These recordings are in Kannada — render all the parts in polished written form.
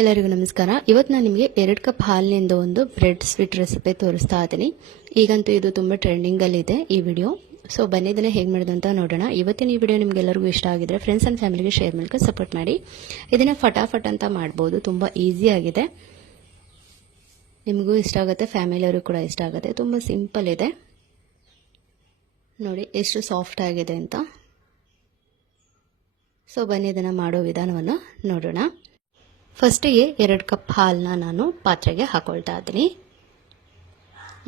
ಎಲ್ಲರಿಗೂ ನಮಸ್ಕಾರ. ಇವತ್ತು ನಾನು ನಿಮಗೆ 2 ಕಪ್ ಹಾಲಿನಿಂದ ಒಂದು ಬ್ರೆಡ್ ಸ್ವೀಟ್ ರೆಸಿಪಿ ತೋರಿಸ್ತಾ ಇದ್ದೀನಿ. ಈಗಂತೂ ಇದು ತುಂಬ ಟ್ರೆಂಡಿಂಗಲ್ಲಿದೆ ಈ ವಿಡಿಯೋ. ಸೊ ಬನ್ನಿ ಇದನ್ನು ಹೇಗೆ ಮಾಡೋದು ಅಂತ ನೋಡೋಣ. ಇವತ್ತಿನ ಈ ವಿಡಿಯೋ ನಿಮಗೆಲ್ಲರಿಗೂ ಇಷ್ಟ ಆಗಿದ್ರೆ ಫ್ರೆಂಡ್ಸ್ ಆ್ಯಂಡ್ ಫ್ಯಾಮಿಲಿಗೆ ಶೇರ್ ಮೂಲಕ ಸಪೋರ್ಟ್ ಮಾಡಿ. ಇದನ್ನು ಫಟಾಫಟ್ ಅಂತ ಮಾಡ್ಬೋದು, ತುಂಬ ಈಸಿ ಆಗಿದೆ. ನಿಮಗೂ ಇಷ್ಟ ಆಗುತ್ತೆ, ಫ್ಯಾಮಿಲಿಯವರು ಕೂಡ ಇಷ್ಟ ಆಗುತ್ತೆ. ತುಂಬ ಸಿಂಪಲ್ ಇದೆ ನೋಡಿ ಎಷ್ಟು ಸಾಫ್ಟ್ ಆಗಿದೆ ಅಂತ. ಸೊ ಬನ್ನಿ ಇದನ್ನು ಮಾಡೋ ವಿಧಾನವನ್ನು ನೋಡೋಣ. ಫಸ್ಟಿಗೆ 2 ಕಪ್ ಹಾಲನ್ನ ನಾನು ಪಾತ್ರೆಗೆ ಹಾಕೊಳ್ತಾ ಇದ್ದೀನಿ.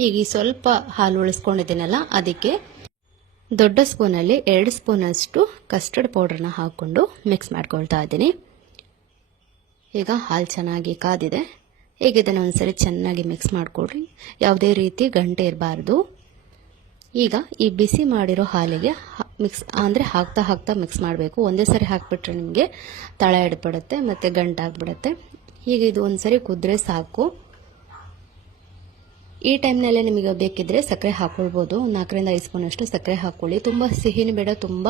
ಈಗ ಸ್ವಲ್ಪ ಹಾಲು ಉಳಿಸ್ಕೊಂಡಿದ್ದೀನಲ್ಲ, ಅದಕ್ಕೆ ದೊಡ್ಡ ಸ್ಪೂನಲ್ಲಿ 2 ಸ್ಪೂನಷ್ಟು ಕಸ್ಟರ್ಡ್ ಪೌಡರ್ನ ಹಾಕ್ಕೊಂಡು ಮಿಕ್ಸ್ ಮಾಡ್ಕೊಳ್ತಾ ಇದ್ದೀನಿ. ಈಗ ಹಾಲು ಚೆನ್ನಾಗಿ ಕಾದಿದೆ. ಈಗ ಇದನ್ನು ಒಂದ್ಸರಿ ಚೆನ್ನಾಗಿ ಮಿಕ್ಸ್ ಮಾಡಿಕೊಡ್ರಿ, ಯಾವುದೇ ರೀತಿ ಗಂಟೆ ಇರಬಾರ್ದು. ಈಗ ಈ ಬಿಸಿ ಮಾಡಿರೋ ಹಾಲಿಗೆ ಹಾಕ್ತಾ ಮಿಕ್ಸ್ ಮಾಡಬೇಕು. ಒಂದೇ ಸರಿ ಹಾಕ್ಬಿಟ್ರೆ ನಿಮಗೆ ತಳ ಹಿಡ್ಬಿಡುತ್ತೆ ಮತ್ತು ಗಂಟಾಗ್ಬಿಡುತ್ತೆ. ಈಗ ಇದು ಒಂದ್ಸರಿ ಕುದ್ರೆ ಸಾಕು. ಈ ಟೈಮ್ನಲ್ಲೇ ನಿಮಗೆ ಬೇಕಿದ್ರೆ ಸಕ್ಕರೆ ಹಾಕೊಳ್ಬೋದು. 4 ರಿಂದ 5 ಸ್ಪೂನ್ ಅಷ್ಟು ಸಕ್ಕರೆ ಹಾಕೊಳ್ಳಿ. ತುಂಬ ಸಿಹಿನೂ ಬೇಡ, ತುಂಬ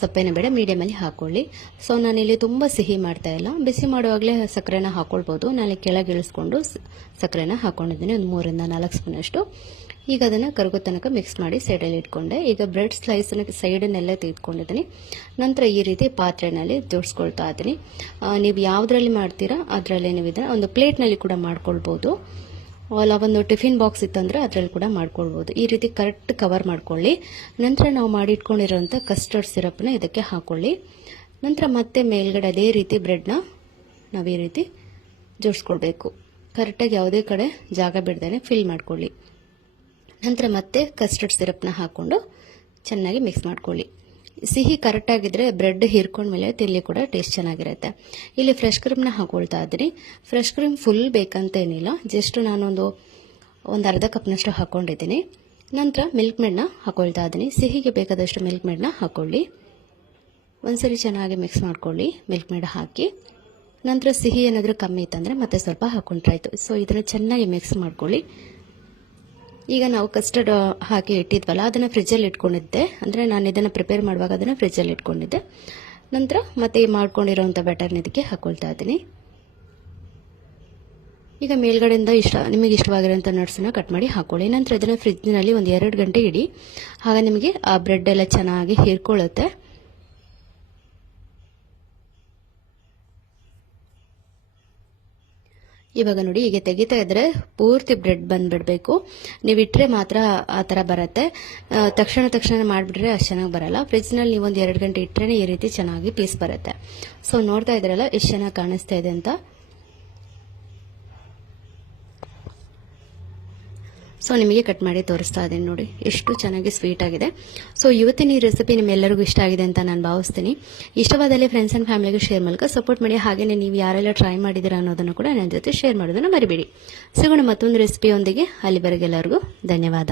ಸಪ್ಪೆನೂ ಬೇಡ, ಮೀಡಿಯಮಲ್ಲಿ ಹಾಕೊಳ್ಳಿ. ಸೊ ನಾನಿಲ್ಲಿ ತುಂಬ ಸಿಹಿ ಮಾಡ್ತಾ ಇಲ್ಲ, ಬಿಸಿ ಮಾಡುವಾಗಲೇ ಸಕ್ಕರೆನ ಹಾಕೊಳ್ಬೋದು. ನಾನು ಕೆಳಗೆ ಇಳಿಸ್ಕೊಂಡು ಸಕ್ಕರೆನ ಹಾಕೊಂಡಿದ್ದೀನಿ, ಒಂದು 3 ರಿಂದ 4 ಸ್ಪೂನ್ ಅಷ್ಟು. ಈಗ ಅದನ್ನು ಕರಗೋ ತನಕ ಮಿಕ್ಸ್ ಮಾಡಿ ಸೈಡಲ್ಲಿ ಇಟ್ಕೊಂಡೆ. ಈಗ ಬ್ರೆಡ್ ಸ್ಲೈಸನ್ನು ಸೈಡನ್ನೆಲ್ಲ ತೆಗೆದುಕೊಂಡಿದ್ದೀನಿ. ನಂತರ ಈ ರೀತಿ ಪಾತ್ರೆಯಲ್ಲಿ ಜೋಡಿಸ್ಕೊಳ್ತಾ ಇದ್ದೀನಿ. ನೀವು ಯಾವುದರಲ್ಲಿ ಮಾಡ್ತೀರಾ ಅದರಲ್ಲಿ ನೀವು ಇದನ್ನು ಒಂದು ಪ್ಲೇಟ್ನಲ್ಲಿ ಕೂಡ ಮಾಡ್ಕೊಳ್ಬೋದು. ಅಲ್ಲ ಒಂದು ಟಿಫಿನ್ ಬಾಕ್ಸ್ ಇತ್ತಂದರೆ ಅದರಲ್ಲಿ ಕೂಡ ಮಾಡ್ಕೊಳ್ಬೋದು. ಈ ರೀತಿ ಕರೆಕ್ಟ್ ಕವರ್ ಮಾಡ್ಕೊಳ್ಳಿ. ನಂತರ ನಾವು ಮಾಡಿಟ್ಕೊಂಡಿರೋಂಥ ಕಸ್ಟರ್ಡ್ ಸಿರಪ್ನ ಇದಕ್ಕೆ ಹಾಕೊಳ್ಳಿ. ನಂತರ ಮತ್ತೆ ಮೇಲ್ಗಡೆ ಅದೇ ರೀತಿ ಬ್ರೆಡ್ನ ನಾವು ಈ ರೀತಿ ಜೋಡಿಸ್ಕೊಳ್ಬೇಕು. ಕರೆಕ್ಟಾಗಿ ಯಾವುದೇ ಕಡೆ ಜಾಗ ಬಿಡ್ದೇನೆ ಫಿಲ್ ಮಾಡ್ಕೊಳ್ಳಿ. ನಂತರ ಮತ್ತೆ ಕಸ್ಟರ್ಡ್ ಸಿರಪ್ನ ಹಾಕ್ಕೊಂಡು ಚೆನ್ನಾಗಿ ಮಿಕ್ಸ್ ಮಾಡ್ಕೊಳ್ಳಿ. ಸಿಹಿ ಕರೆಕ್ಟಾಗಿದ್ದರೆ ಬ್ರೆಡ್ ಹೀರ್ಕೊಂಡ್ಮೇಲೆ ತಿನ್ಲಿ ಕೂಡ ಟೇಸ್ಟ್ ಚೆನ್ನಾಗಿರುತ್ತೆ. ಇಲ್ಲಿ ಫ್ರೆಶ್ ಕ್ರೀಮ್ನ ಹಾಕೊಳ್ತಾ ಇದ್ದೀನಿ. ಫ್ರೆಶ್ ಕ್ರೀಮ್ ಫುಲ್ ಬೇಕಂತೇನಿಲ್ಲ, ಜಸ್ಟ್ ನಾನೊಂದು ಅರ್ಧ ಕಪ್ನಷ್ಟು ಹಾಕ್ಕೊಂಡಿದ್ದೀನಿ. ನಂತರ ಮಿಲ್ಕ್ ಮೇಡ್ನ ಹಾಕೊಳ್ತಾ ಇದ್ದೀನಿ. ಸಿಹಿಗೆ ಬೇಕಾದಷ್ಟು ಮಿಲ್ಕ್ ಮೇಡ್ನ ಹಾಕೊಳ್ಳಿ. ಒಂದ್ಸರಿ ಚೆನ್ನಾಗಿ ಮಿಕ್ಸ್ ಮಾಡ್ಕೊಳ್ಳಿ ಮಿಲ್ಕ್ ಮೇಡ್ ಹಾಕಿ. ನಂತರ ಸಿಹಿ ಏನಾದರೂ ಕಮ್ಮಿ ಇತ್ತಂದರೆ ಮತ್ತೆ ಸ್ವಲ್ಪ ಹಾಕೊಂಡ್ರಾಯ್ತು. ಸೊ ಇದನ್ನು ಚೆನ್ನಾಗಿ ಮಿಕ್ಸ್ ಮಾಡ್ಕೊಳ್ಳಿ. ಈಗ ನಾವು ಕಸ್ಟರ್ಡ್ ಹಾಕಿ ಇಟ್ಟಿದ್ವಲ್ಲ, ಅದನ್ನು ಫ್ರಿಜ್ಜಲ್ಲಿ ಇಟ್ಕೊಂಡಿದ್ದೆ. ಅಂದರೆ ನಾನು ಇದನ್ನು ಪ್ರಿಪೇರ್ ಮಾಡುವಾಗ ಅದನ್ನು ಫ್ರಿಜ್ಜಲ್ಲಿ ಇಟ್ಕೊಂಡಿದ್ದೆ. ನಂತರ ಮತ್ತೆ ಮಾಡ್ಕೊಂಡಿರೋಂಥ ಬ್ಯಾಟರ್ನ ಇದಕ್ಕೆ ಹಾಕೊಳ್ತಾ ಇದ್ದೀನಿ. ಈಗ ಮೇಲ್ಗಡೆಯಿಂದ ನಿಮಗೆ ಇಷ್ಟವಾಗಿರೋಂಥ ನಟ್ಸನ್ನ ಕಟ್ ಮಾಡಿ ಹಾಕೊಳ್ಳಿ. ನಂತರ ಇದನ್ನು ಫ್ರಿಜ್ನಲ್ಲಿ ಒಂದು 2 ಗಂಟೆ ಇಡಿ. ಆಗ ನಿಮಗೆ ಆ ಬ್ರೆಡ್ ಎಲ್ಲ ಚೆನ್ನಾಗಿ ಹೀರ್ಕೊಳ್ಳುತ್ತೆ. ಇವಾಗ ನೋಡಿ, ಹೀಗೆ ತೆಗಿತಾ ಇದ್ರೆ ಪೂರ್ತಿ ಬ್ರೆಡ್ ಬಂದ್ಬಿಡ್ಬೇಕು. ನೀವು ಇಟ್ಟರೆ ಮಾತ್ರ ಆ ಥರ ಬರುತ್ತೆ. ತಕ್ಷಣ ಮಾಡಿಬಿಟ್ರೆ ಅಷ್ಟು ಚೆನ್ನಾಗಿ ಬರಲ್ಲ. ಫ್ರಿಜ್ನಲ್ಲಿ ನೀವು ಒಂದು 2 ಗಂಟೆ ಇಟ್ಟರೆ ಈ ರೀತಿ ಚೆನ್ನಾಗಿ ಪೀಸ್ ಬರುತ್ತೆ. ಸೊ ನೋಡ್ತಾ ಇದ್ರಲ್ಲ ಎಷ್ಟು ಚೆನ್ನಾಗಿ ಕಾಣಿಸ್ತಾ ಇದೆ ಅಂತ. ಸೊ ನಿಮಗೆ ಕಟ್ ಮಾಡಿ ತೋರಿಸ್ತಾ ಇದ್ದೀನಿ ನೋಡಿ, ಎಷ್ಟು ಚೆನ್ನಾಗಿ ಸ್ವೀಟ್ ಆಗಿದೆ. ಸೊ ಇವತ್ತಿನ ಈ ರೆಸಿಪಿ ನಿಮ್ಮೆಲ್ಲರಿಗೂ ಇಷ್ಟ ಆಗಿದೆ ಅಂತ ನಾನು ಭಾವಿಸ್ತೀನಿ. ಇಷ್ಟವಾದಲ್ಲಿ ಫ್ರೆಂಡ್ಸ್ ಆ್ಯಂಡ್ ಫ್ಯಾಮಿಲಿಗೆ ಶೇರ್ ಮೂಲಕ ಸಪೋರ್ಟ್ ಮಾಡಿ. ಹಾಗೆಯೇ ನೀವು ಯಾರೆಲ್ಲ ಟ್ರೈ ಮಾಡಿದ್ದೀರಾ ಅನ್ನೋದನ್ನು ಕೂಡ ನನ್ನ ಜೊತೆ ಶೇರ್ ಮಾಡೋದನ್ನು ಮರಿಬೇಡಿ. ಸಿಗೋಣ ಮತ್ತೊಂದು ರೆಸಿಪಿಯೊಂದಿಗೆ. ಅಲ್ಲಿವರೆಗೆ ಎಲ್ಲರಿಗೂ ಧನ್ಯವಾದ.